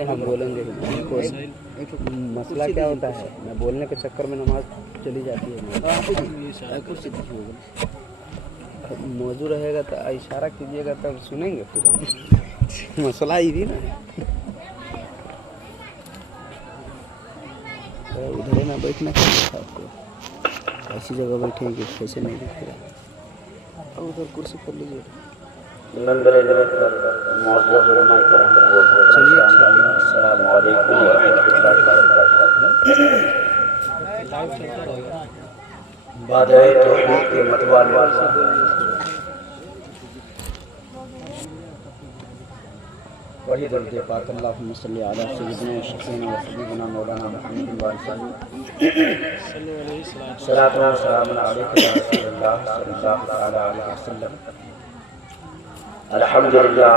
ہم بولیں گے مسئلہ کیا ہوتا ہے، میں بولنے کے چکر میں نماز چلی جاتی ہے. موضوع رہے گا تو اشارہ کیجیے گا تب سنیں گے. پھر ہم مسئلہ ہی تھی نا، ادھر نہ بیٹھنا چاہیے تھا آپ کو. ایسی جگہ بیٹھیں کہ کیسے نہیں دکھ رہا، اور ادھر کرسی پر لیجیے. معزز علماء کرام، السلام علیکم ورحمۃ اللہ وبرکاتہ. بادائے توحید کے متوالے وہی درود پاک اللہم صلی علی سیدنا و شفیعنا و حبیبنا مولانا محمد و صلاۃ و سلام علیک یا رسول اللہ صلی اللہ تعالی علیہ وسلم. الحمدللہ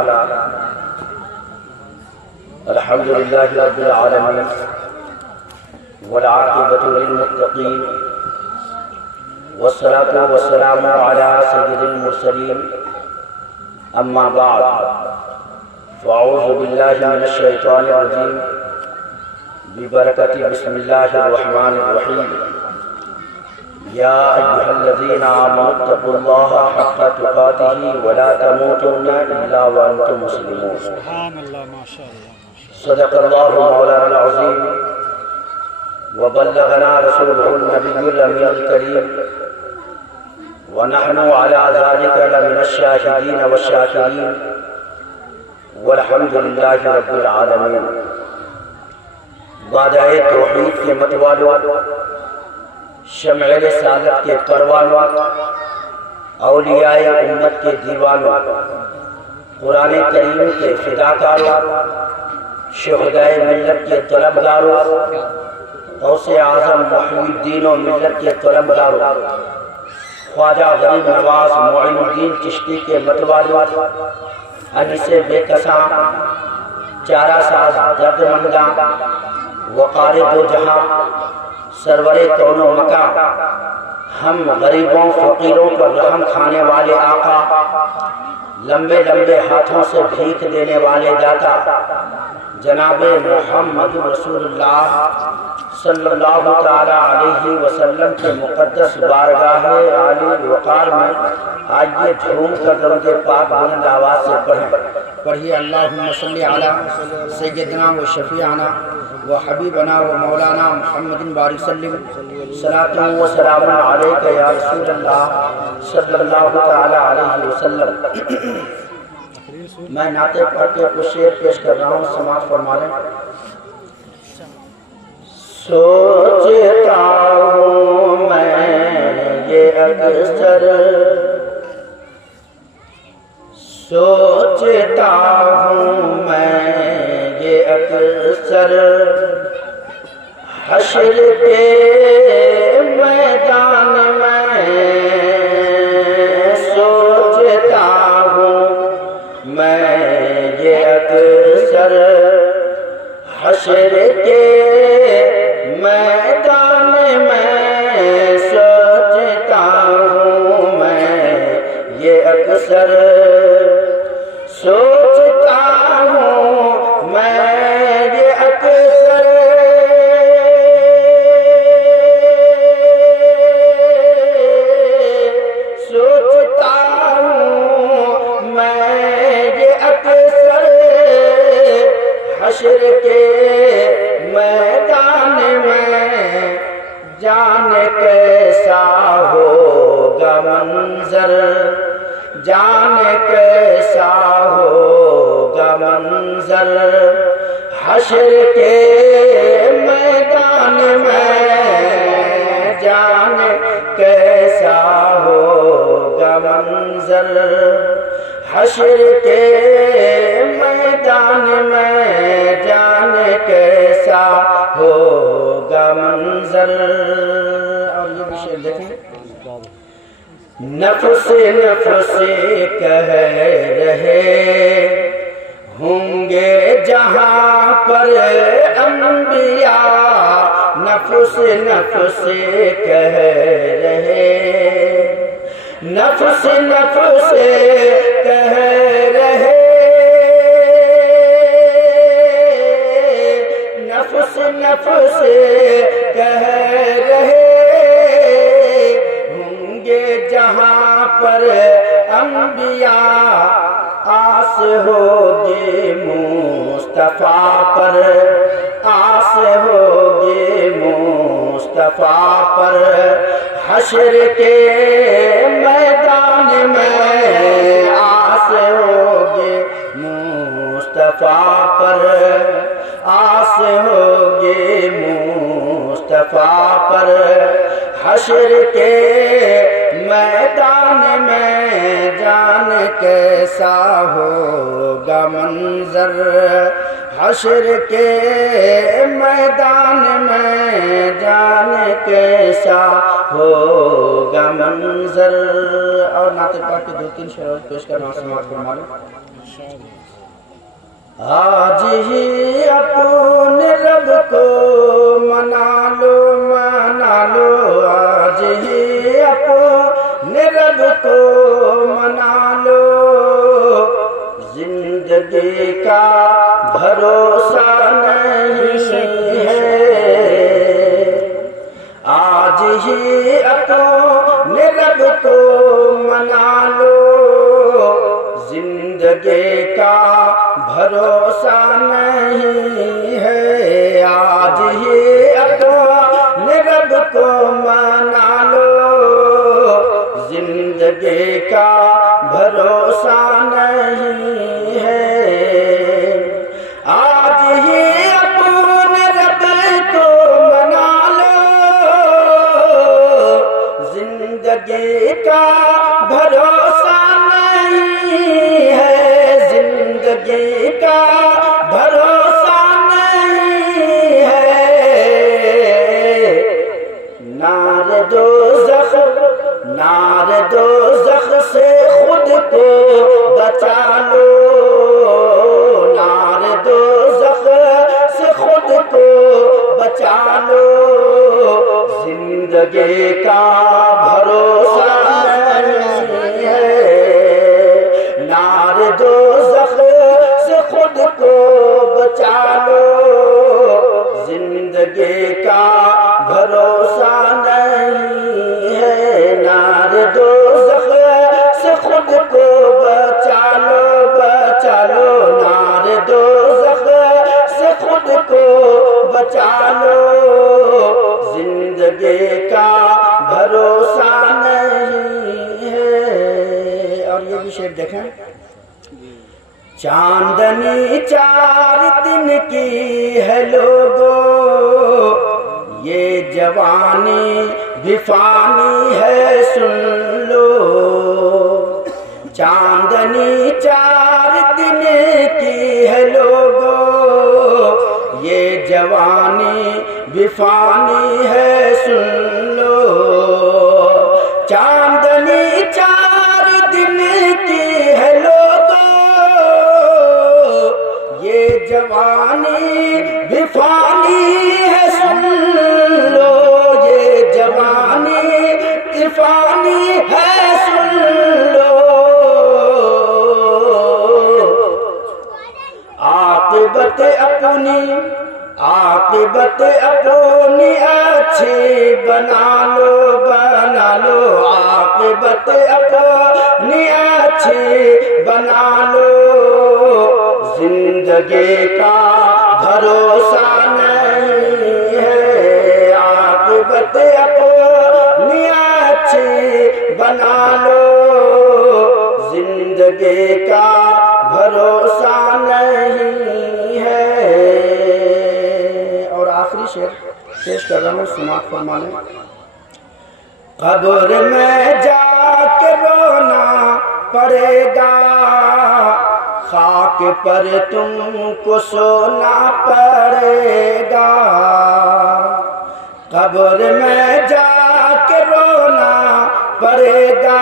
رب العالمین والعاقبۃ للمتقین والصلاة والسلام علی سید المرسلین. اما بعد فاعوذ باللہ من الشیطان الرجیم ببرکۃ بسم اللہ الرحمن الرحیم. یا ایھا الذین آمنوا اتقوا اللہ حق تقاتہ ولا تموتن الا وانتم مسلمون. سبحان اللہ، ماشاء اللہ. صدق اللہ مولانا العظیم وبلغنا رسولہ النبی الامین الکریم ونحن علی ذلک لمن الشاہدین والشاکرین والحمد للہ رب العالمین. بادائے توحید کے متوالوں، شمع رسالت کے پروانوں، اولیاء امت کے دیوانوں، قرآن کریم کے فداکاروں، شہدائے ملت کے طلبگاروں، غوث اعظم محی الدین و ملت کے طلبگاروں، خواجہ غریب نواز معین الدین چشتی کے متوالوں، انیس بے کساں، چارہ ساز درد منداں، وقار دو جہاں، سرور کون و مکان، ہم غریبوں فقیروں پر رحم کھانے والے آقا، لمبے لمبے ہاتھوں سے بھیک دینے والے داتا، جناب محمد رسول اللہ صلی اللہ تعالی علیہ وسلم کے مقدس بارگاہ عالی وقار میں آئیے جھوم کر درود پاک بلند آواز سے پڑھیے. اللہم صلی علی سیدنا و شفیعنا و حبیبنا و مولانا محمد بارک وسلم. صلاۃ و سلام علیک یا رسول اللہ صلی اللہ تعالی علیہ وسلم. میں نعتیں پڑھ کے کچھ شعر پیش کر رہا ہوں، سماعت فرما لیں. سوچتا ہوں میں یہ اکثر، سوچتا ہوں میں یہ اکثر، حشر کے میدان میں سوچتا ہوں میں یہ اکثر، حشر کے میدان میں سوچتا ہوں میں یہ اکثر، سوچتا ہوں میں یہ اکثر، سوچتا ہوں میں یہ اکثر، حشر کے میدان میں جانے کیسا ہوگا منظر، جانے کیسا ہوگا منظر، حشر کے میدان میں جانے کیسا ہوگا منظر، حشر کے میدان میں جانے کیسا ہوگا منظر. اور یہ بھی شعر دیکھیں. نفس نفس کہہ رہے ہوں گے جہاں پر انبیاء، نفس نفس کہہ رہے، نفس نفس کہہ رہے، نفس کہہ رہے ہوں گے جہاں پر انبیاء آس ہوگی مصطفیٰ پر آس ہوگی مصطفیٰ پر حشر کے میدان میں آس ہوگی مصطفیٰ پر آس ہوگی مصطفیٰ پر حشر کے میدان میں جان کیسا ہوگا منظر حشر کے میدان میں جان کیسا ہوگا منظر. اور نعت پاک کے 2-3 شعر پیش کرنا سماعت فرما لیں. آج ہی اپنے رب کو منا لو آج ہی اپنے رب کو منا لو زندگی کا بھروسہ نہیں ہے آج ہی اپنے رب کو منا لو زندگی کا بھروسہ نہیں ہے آج ہی اپنے رب کو منا لو زندگی کا بھروسہ نہیں ہے آج ہی اپنے رب کو منا لو زندگی کا بھروسہ نہیں ہے زندگی کا بھروسہ نہیں ہے نار دوزخ سے خود کو بچا لو نار دوزخ سے خود کو بچا لو زندگی کا بھروسہ نہیں ہے نار دوزخ سے خود کو بچا لو زندگی کا بھروسہ نہیں ہے نار دوزخ سے خود کو بچا لو نار دوزخ سے خود کو بچا لو زندگی کا بھروسہ نہیں ہے. اور یہ بھی شعر دیکھیں. چاندنی 4 دن کی ہے لوگو یہ جوانی بھی فانی ہے سن لو چاندنی 4 دن کی ہے لوگو یہ جوانی بھی فانی ہے سن لو چاندنی 4 دن کی ہے لوگو یہ جوانی بھی فانی ہے سن لو یہ جوانی بھی فانی ہے سن لو عاقبت اپنی اچھی بنا لو عاقبت اپنی اچھی بنا لو زندگی کا بھروسہ نہیں ہے عاقبت اپنی اچھی بنا لو زندگی کا بھروسہ نہیں ہے. اور آخری شعر پیش کر رہا ہوں سماعت فرما لیں. قبر میں جا کے رونا پڑے گا خاک پر تم کو سونا پڑے گا قبر میں جا کے رونا پڑے گا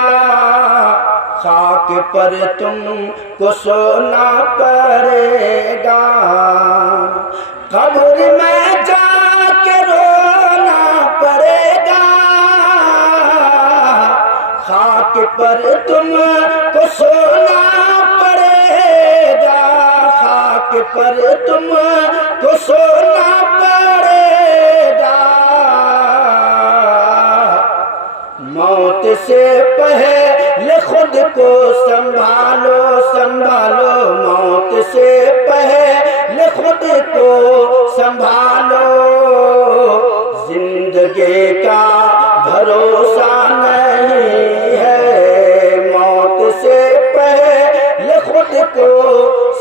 خاک پر تم کو سونا پڑے گا قبر میں جا کے رونا پڑے گا خاک پر تم کو سونا پڑے گا خاک پر تم کو سونا پڑے خود کو سنبھالو زندگی کا بھروسہ نہیں ہے موت سے پہلے خود کو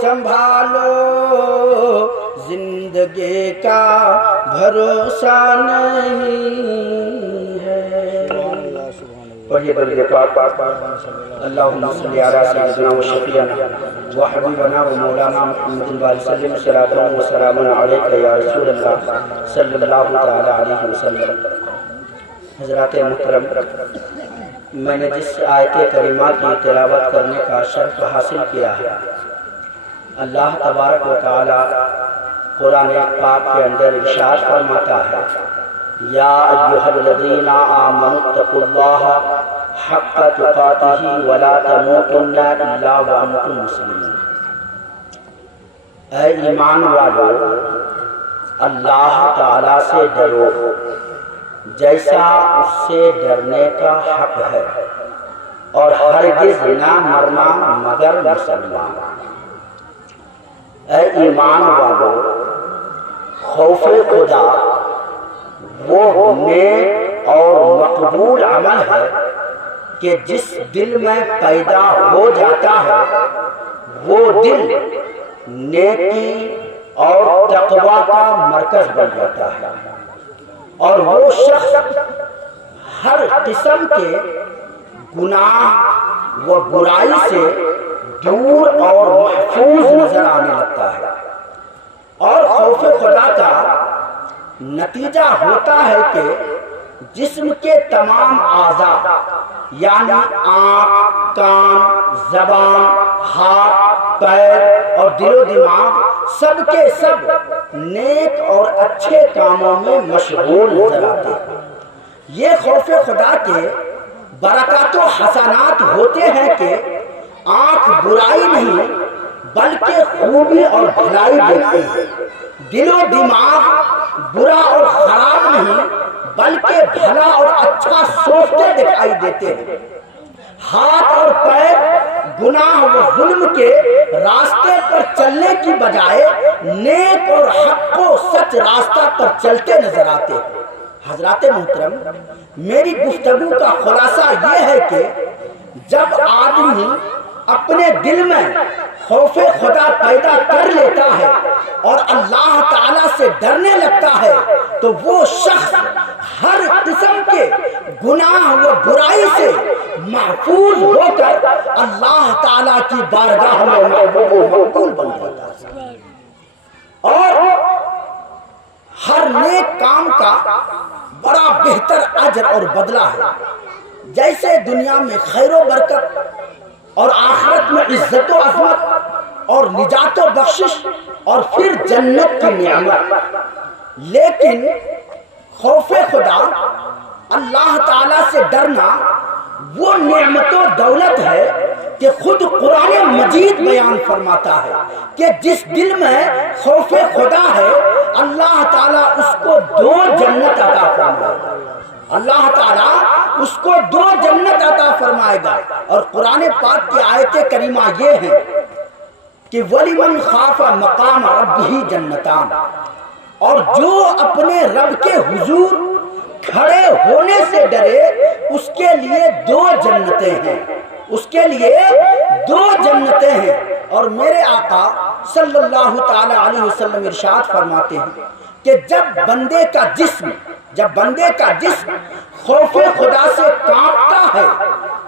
سنبھالو زندگی کا بھروسہ نہیں ہے پڑھیے بلد پاک اللہم صلی علی سیدنا و شفیعنا و حبیبنا و مولانا محمد وآلہ وسلم صلاۃ و سلام علیک یا رسول اللہ صلی اللہ تعالی علیہ وسلم۔ حضرات محترم، میں نے جس آیت کریمہ کی تلاوت کرنے کا شرف حاصل کیا ہے، اللہ تبارک و تعالی قرآن پاک کے اندر ارشاد فرماتا ہے یا ایھا الذین آمنوا اتقوا اللہ حق تقاتہ ولا تموتن الا وانتم مسلمون۔ اے ایمان والو، اللہ تعالی سے ڈرو جیسا اس سے ڈرنے کا حق ہے، اور ہرگز نہ مرنا مگر مسلمان۔ اے ایمان والو، خوف خدا وہ نیک اور مقبول عمل ہے کہ جس دل میں پیدا ہو جاتا ہے وہ دل نیکی اور تقوی کا مرکز بن جاتا ہے، اور وہ شخص ہر قسم کے گناہ و برائی سے دور اور محفوظ نظر آنے لگتا ہے۔ اور خوف خدا کا نتیجہ ہوتا ہے کہ جسم کے تمام اعضاء یعنی آنکھ، کان، زبان، ہاتھ، پیر اور دل و دماغ سب کے سب نیک اور اچھے کاموں میں مشغول نظر آتے ہیں۔ یہ خوف خدا کے برکات و حسنات ہوتے ہیں کہ آنکھ برائی نہیں بلکہ خوبی اور بھلائی دیکھتے ہیں، دل و دماغ برا اور خراب نہیں بلکہ بھلا اور اچھا سوچتے دکھائی دیتے ہیں، ہاتھ اور پیر گناہ و ظلم کے راستے پر چلنے کی بجائے نیک اور حق و سچ راستہ پر چلتے نظر آتے ہیں۔ حضرات محترم، میری گفتگو کا خلاصہ یہ ہے کہ جب آدمی اپنے دل میں خوف خدا پیدا کر لیتا ہے اور اللہ تعالیٰ سے ڈرنے لگتا ہے تو وہ شخص ہر قسم کے گناہ و برائی سے محفوظ ہو کر اللہ تعالیٰ کی بارگاہ میں محبوب و مقبول بن جاتا ہے، اور ہر نیک کام کا بڑا بہتر اجر اور بدلہ ہے۔ جیسے دنیا میں خیر و برکت اور آخرت میں عزت و عظمت اور نجات و بخشش اور پھر جنت کی نعمت، لیکن خوف خدا اللہ تعالیٰ سے ڈرنا وہ نعمت و دولت ہے کہ خود قرآن مجید بیان فرماتا ہے کہ جس دل میں خوف خدا ہے اللہ تعالیٰ اس کو 2 جنت عطا فرمائے گا، اللہ تعالیٰ اس کو 2 جنت عطا فرمائے گا۔ اور قرآن پاک کی آیت کریمہ یہ ہے کہ وَلِمَنْ خَافَ مَقَامَ رَبِّهِ جَنَّتَانِ، اور جو اپنے رب کے حضور کھڑے ہونے سے ڈرے اس کے لیے 2 جنتیں ہیں، اس کے لیے 2 جنتیں ہیں۔ اور میرے آقا صلی اللہ تعالی علیہ وسلم ارشاد فرماتے ہیں کہ جب بندے کا جسم خوف خدا سے کانپتا ہے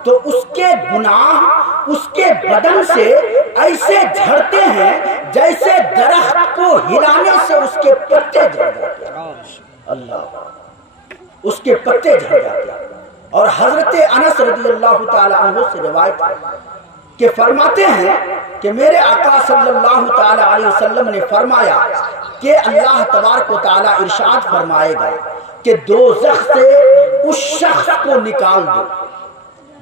تو اس کے گناہ اس کے بدن سے ایسے جھڑتے ہیں جیسے درخت کو ہلانے سے اس کے پتے جھڑ جاتے ہیں، اللہ اس کے پتے جھڑ جاتے ہیں۔ اور حضرت انس رضی اللہ تعالی عنہ سے روایت ہے کہ فرماتے ہیں کہ میرے آقا صلی اللہ تعالی علیہ وسلم نے فرمایا کہ اللہ تبارک و تعالی ارشاد فرمائے گا کہ دوزخ سے اس شخص کو نکال دو،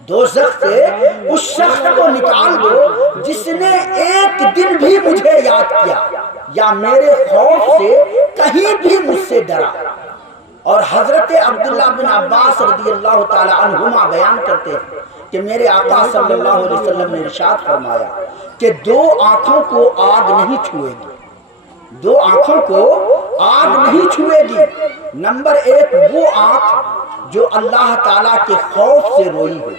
دوزخ سے اس شخص کو نکال دو جس نے ایک دن بھی مجھے یاد کیا یا میرے خوف سے کہیں بھی مجھ سے ڈرا۔ اور حضرت عبداللہ بن عباس رضی اللہ تعالی عنہما بیان کرتے ہیں کہ میرے آقا صلی اللہ علیہ وسلم نے ارشاد فرمایا کہ 2 آنکھوں کو آگ نہیں چھوئے گی، دو آنکھوں کو آگ نہیں چھوئے گی۔ نمبر ایک وہ آنکھ جو اللہ تعالیٰ کے خوف سے روئی ہو،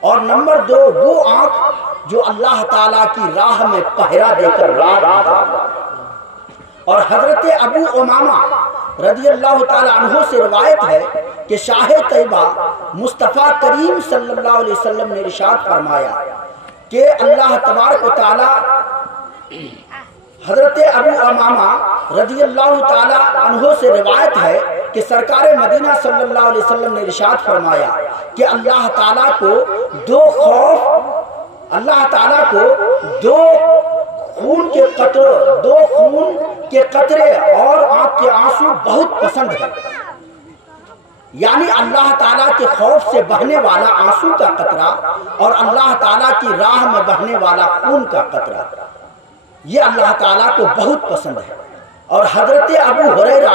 اور نمبر دو وہ آنکھ جو اللہ تعالیٰ کی راہ میں پہرا دے کر رات گزارے۔ اور حضرت ابو امامہ رضی اللہ تعالیٰ عنہ سے روایت ہے کہ شاہ طیبہ مصطفیٰ کریم صلی اللہ علیہ وسلم نے ارشاد فرمایا کہ اللہ تبارک و تعالیٰ، حضرت ابو امامہ رضی اللہ تعالیٰ عنہ سے روایت ہے کہ سرکار مدینہ صلی اللہ علیہ وسلم نے ارشاد فرمایا کہ اللہ تعالیٰ کو دو خوف، اللہ تعالیٰ کو دو خون کے قطرے اور آنکھ کے آنسو بہت پسند ہے۔ یعنی اللہ تعالیٰ کے خوف سے بہنے والا آنسو کا قطرہ اور اللہ تعالیٰ کی راہ میں بہنے والا خون کا قطرہ، یہ اللہ تعالیٰ کو بہت پسند ہے۔ اور حضرت ابو ہریرہ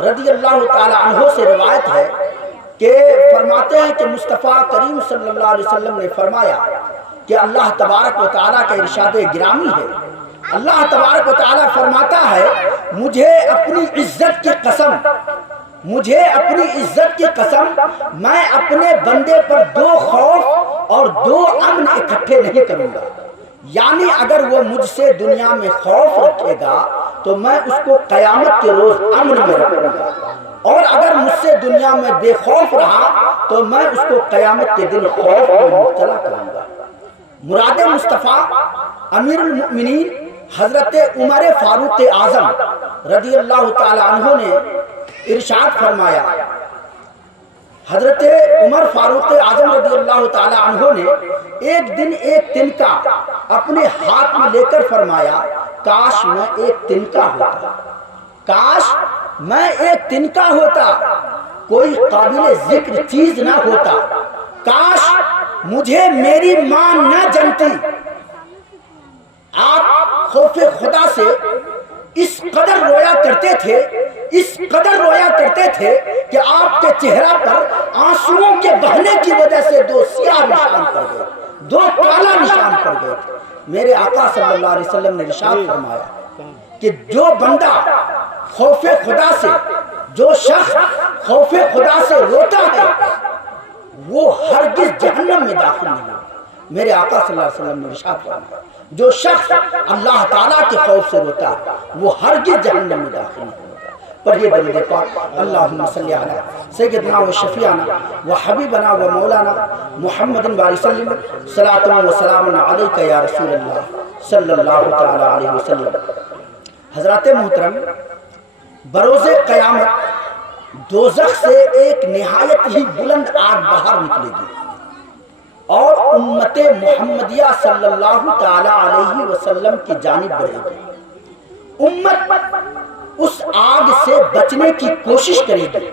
رضی اللہ تعالیٰ عنہ سے روایت ہے کہ فرماتے ہیں کہ مصطفیٰ کریم صلی اللہ علیہ وسلم نے فرمایا کہ اللہ تبارک و تعالیٰ کا ارشاد گرامی ہے، اللہ تبارک و تعالیٰ فرماتا ہے مجھے اپنی عزت کی قسم، مجھے اپنی عزت کی قسم، میں اپنے بندے پر دو خوف اور دو امن اکٹھے نہیں کروں گا۔ یعنی اگر وہ مجھ سے دنیا میں خوف رکھے گا تو میں اس کو قیامت کے روز امن میں رکھوں گا، اور اگر مجھ سے دنیا میں بے خوف رہا تو میں اس کو قیامت کے دن خوف میں مبتلا کروں گا۔ مراد مصطفیٰ امیر المؤمنین حضرت عمر فاروق اعظم رضی اللہ تعالی عنہ نے ارشاد فرمایا، حضرت عمر فاروق اعظم رضی اللہ تعالی عنہ نے ایک دن ایک تنکا اپنے ہاتھ میں لے کر فرمایا کاش میں ایک تنکا ہوتا، کاش میں ایک تنکا ہوتا، کوئی قابل ذکر چیز نہ ہوتا، کاش مجھے میری ماں نہ جنتی۔ آپ خوف خدا سے اس قدر رویا کرتے تھے، اس قدر رویا کرتے تھے کہ آپ کے چہرہ پر آنسوؤں کے بہنے کی وجہ سے دو سیاہ نشان پڑ گئے، دو کالا نشان پڑ گئے۔ میرے آقا صلی اللہ علیہ وسلم نے ارشاد فرمایا کہ جو بندہ خوف خدا سے، جو شخص خوف خدا سے روتا ہے وہ ہرگز جہنم میں داخل نہیں ہوگا۔ میرے آقا صلی اللہ علیہ وسلم نے ارشاد فرمایا جو شخص اللہ تعالیٰ کے خوف سے روتا ہے وہ ہرگز جہنم میں داخل نہیں ہوگا۔ پر یہ درود پاک اللہم صلی علی سیدنا و شفیعنا و حبیبنا و مولانا محمد وسلم، صلاۃ و سلام علیک یا رسول اللہ صلی اللہ تعالی علیہ وسلم۔ حضرات محترم، بروز قیامت دوزخ سے ایک نہایت ہی بلند آگ باہر نکلے گی اور امت محمدیہ صلی اللہ تعالی علیہ وسلم کی جانب بڑھے گی۔ امت اس آگ سے بچنے کی کوشش کرے گی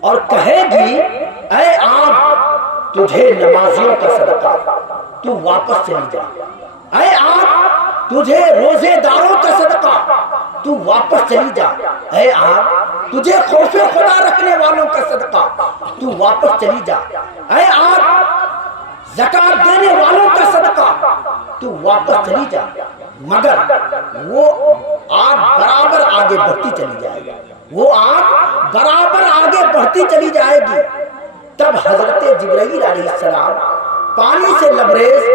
اور کہے گی اے آگ تجھے نمازیوں کا صدقہ، تو واپس چلی جا، اے آگ تجھے روزے داروں کا صدقہ، تو واپس چلی جا، اے آگ تجھے خوف خدا رکھنے والوں کا صدقہ، تو واپس چلی جا، اے آگ زکات دینے والوں کا صدقہ، تو واپس چلی جا۔ مگر وہ آگ برابر آگے بڑھتی چلی جائے گی، وہ آگ برابر آگے بڑھتی چلی جائے گی۔ تب حضرت جبرائیل علیہ السلام پانی سے لبریز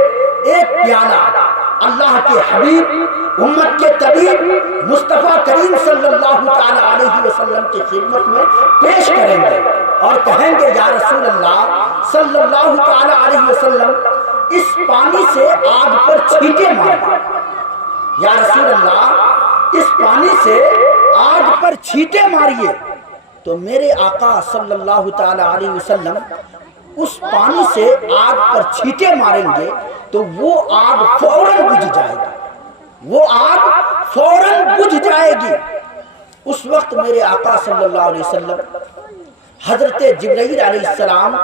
ایک پیالہ اللہ کے حبیب امت کے طبیب مصطفیٰ کریم صلی اللہ تعالی علیہ وسلم کی خدمت میں پیش کریں گے اور کہیں گے یا رسول اللہ صلی اللہ تعالی علیہ وسلم اس پانی سے آگ پر چھینٹے ماریں، یا رسول اللہ اس پانی سے آگ پر چھینٹے ماریے۔ تو میرے آقا صلی اللہ تعالی علیہ وسلم اس پانی سے آگ پر چھینٹے ماریں گے تو وہ آگ فوراً بجھ جائے گی، وہ آگ فوراً بجھ جائے گی۔ اس وقت میرے آقا صلی اللہ علیہ وسلم حضرت جبرائیل علیہ السلام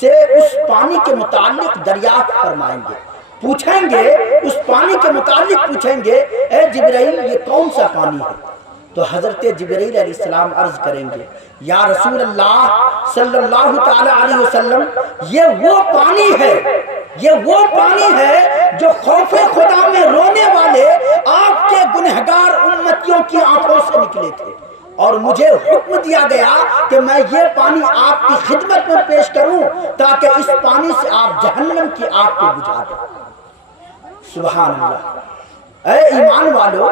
سے اس پانی کے متعلق دریافت فرمائیں گے، پوچھیں گے، اس پانی کے متعلق پوچھیں گے اے جبرائیل یہ کون سا پانی ہے؟ تو حضرت جبرائیل علیہ السلام عرض کریں گے یا رسول اللہ صلی اللہ تعالی علیہ وسلم یہ وہ پانی ہے، یہ وہ پانی ہے جو خوف خدا میں رونے والے آپ کے گنہگار امتیوں کی آنکھوں سے نکلے تھے، اور مجھے حکم دیا گیا کہ میں یہ پانی آپ کی خدمت میں پیش کروں تاکہ اس پانی سے آپ جہنم کی آگ کو بجھا دیں۔ سبحان اللہ۔ اے ایمان والو،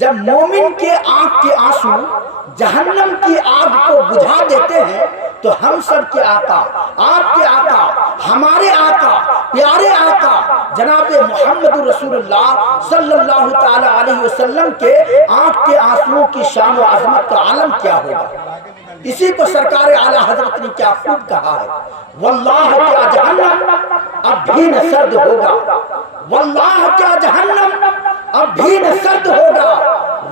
جب مومن کے آنکھ کے آنسو جہنم کی آگ کو بجھا دیتے ہیں تو ہم سب کے آقا، آپ کے آقا، ہمارے آقا، پیارے آقا جناب محمد رسول اللہ صلی اللہ تعالی علیہ وسلم کے آنکھ کے آنسوؤں کی شان و عظمت کا عالم کیا ہوگا۔ اسی کو سرکار اعلیٰ حضرت نے کیا خوب کہا ہے، واللہ کیا جہنم اب بھی نہ سرد ہوگا، واللہ کیا جہنم اب بھی نہ سرد ہوگا،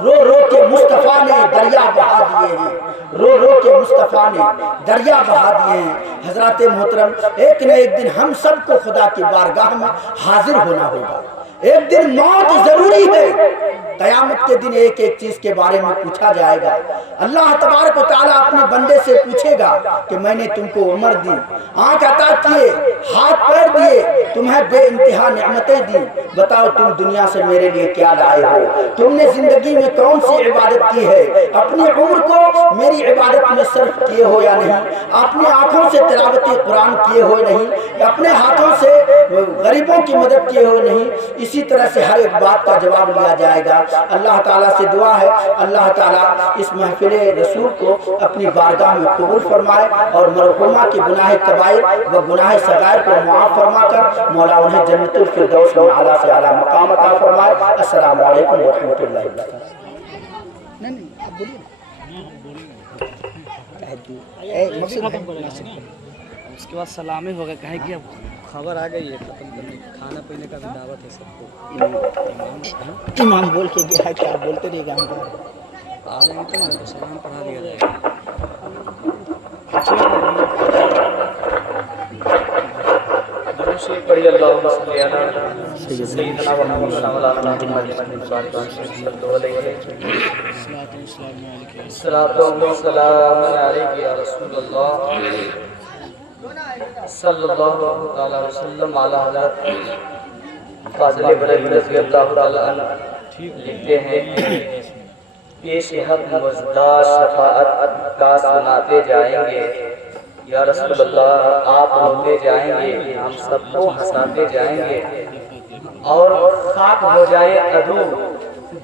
رو رو کے مصطفیٰ نے دریا بہا دیے ہیں، رو رو کے مصطفیٰ نے دریا بہا دیے ہیں۔ حضرات محترم، ایک نہ ایک دن ہم سب کو خدا کی بارگاہ میں حاضر ہونا ہوگا، ایک دن موت ضروری ہے۔ قیامت کے دن ایک ایک چیز کے بارے میں پوچھا جائے گا۔ اللہ تبارک و تعالیٰ اپنے بندے سے پوچھے گا کہ میں نے تم کو عمر دی، آنکھ عطا کیے، ہاتھ پیر دیے، تمہیں بے انتہا نعمتیں دی، بتاؤ تم دنیا سے میرے لیے کیا لائے ہو؟ تم نے زندگی میں کون سی عبادت کی ہے؟ اپنی عمر کو میری عبادت میں صرف کیے ہو یا نہیں؟ اپنی آنکھوں سے تلاوت قرآن کیے ہوئے نہیں؟ اپنے ہاتھوں سے غریبوں کی مدد کیے ہوئے نہیں؟ اسی طرح سے ہر ایک بات کا جواب لیا جائے گا۔ اللہ تعالیٰ سے دعا ہے اللہ تعالیٰ اس محفل رسول کو اپنی بارگاہ میں قبول فرمائے اور مرحومہ کی گناہ کبائر و گناہ صغائر کو معاف فرما کر مولا انہیں جنت الفردوس میں اعلیٰ سے اعلیٰ مقام عطا فرمائے۔ السلام علیکم ورحمۃ اللہ وبرکاتہ۔ اس کے بعد سلامی ہو گئے، کہیں کہ اب خبر آ گئی ہے ختم کرنے کی، کھانا پینے کا بھی دعوت ہے سب کو۔ امام بول کے گیا ہے کہ آپ بولتے رہیے گا، ہم آ جائیں گے تو سلام پڑھا دیا جائے گا۔ اللہم صلی علی سیدنا محمد وعلی آلہ محمد الصلاۃ والسلام علیک یا رسول اللہ صلی اللہ تعالی وسلم علی حضرت فاضل بریلوی رضی اللہ تعالی عنہ لکھتے ہیں، پیش حق مزدار شفاعت کا سناتے جائیں گے یا رسول اللہ، آپ روتے جائیں گے، ہم سب کو ہنساتے جائیں گے، اور خاک ہو جائے عدو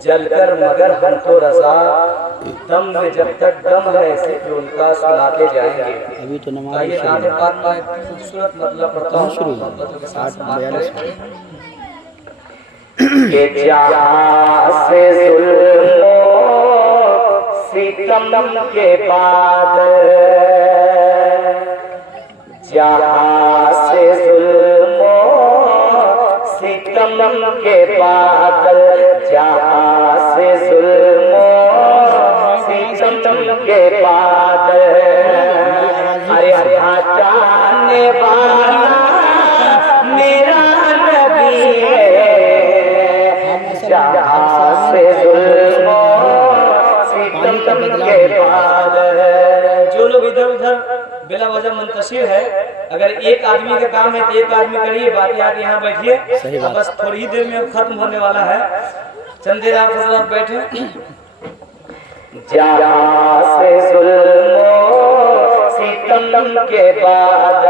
جل کر مگر ہم تو رضا، دم میں جب تک دم ہے ذکر ان کا سناتے جائیں گے۔ ابھی تو نماز آئیے نعت پاک کا ایک خوبصورت مطلب پڑھتا ہوں محبتوں کے ساتھ سماعت کریں۔ کہ جہاں سے ظلم و ستم کے بعد، جہاں سے ظلم و ستم کے بعد، جہاں سے ظلم و ستم کے بعد، ارے ہٹانے والا میرا نبی ہے، جہاں سے ظلم و ستم کے بعد۔ جو لوگ ادھر ادھر بلا وجہ منتشر ہے، اگر ایک آدمی کا کام ہے تو ایک آدمی کریے، باقی آگے یہاں بیٹھیے، بس تھوڑی ہی دیر میں اب ختم ہونے والا ہے، چند دیر آپ حضرات بیٹھے۔ جہاں سے ظلم و ستم کے بعد،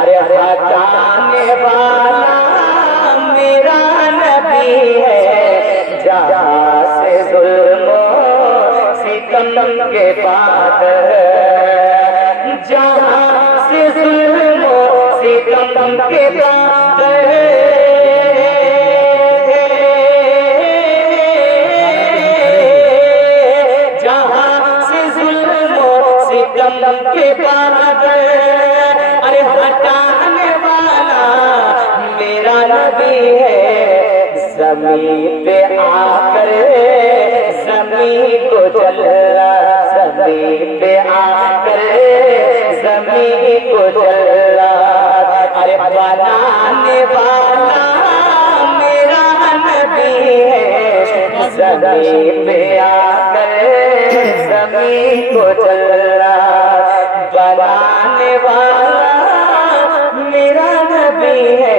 ارے ہٹانے والا میرا نبی ہے، جہاں سے ظلم و ستم کے بعد، جہاں سے ظلم و ستم کے بعد، جہاں سے ظلم و ستم کے بعد، ارے ہٹانے والا میرا نبی ہے، زمین پہ آ کر زمین کو جلا، زمین پہ آ کر زمین کو جلا، ارے بنانے والا میرا نبی ہے، زمین پہ آ کر زمین کو جلا، بنانے والا میرا نبی ہے۔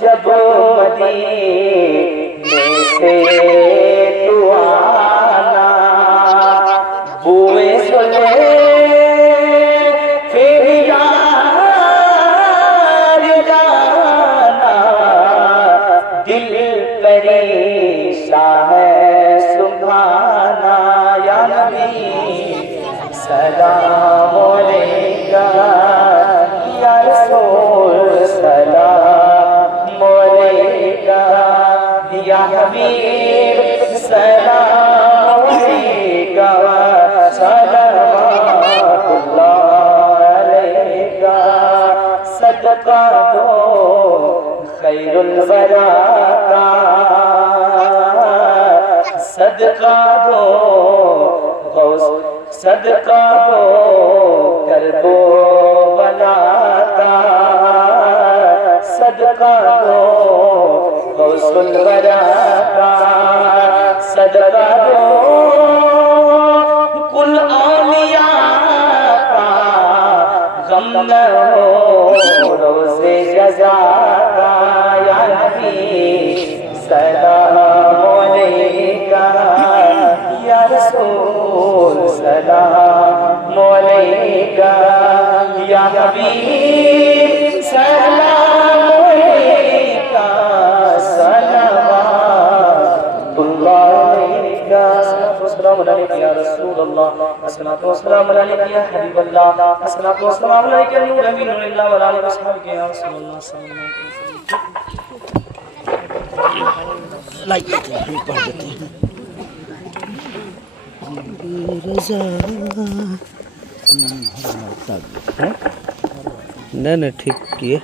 جب مدینے سے تو آنا بوئے سنے پھر یار جانا دل پریشان ہے سبحانا یا نبی سلام علیکہ یا رسول سلام علیکہ یا حبیب سلام علیکہ صلوات اللہ علیکہ صدقہ دو خیر الورا کا صدقہ دو غوث صدقہ دو کرب و بلا کا صدقہ دو غوث الورا کا صدقہ دو کل اولیاء کا غم نہ ہو روز جزا کا یا نبی سلام علیکہ یا رسول سلام علیکہ یا حبیب سلام علیکہ صلوات اللہ علیکہ السلام علیکم یا رسول اللہ السلام علیکم یا حبیب اللہ السلام علیکم یا نور امین اللہ وعلی آلہ وصحبہ یا رسول اللہ صلی اللہ علیہ وسلم. لائک پڑھ دیتے ہیں رضا نہیں ٹھیک کیے.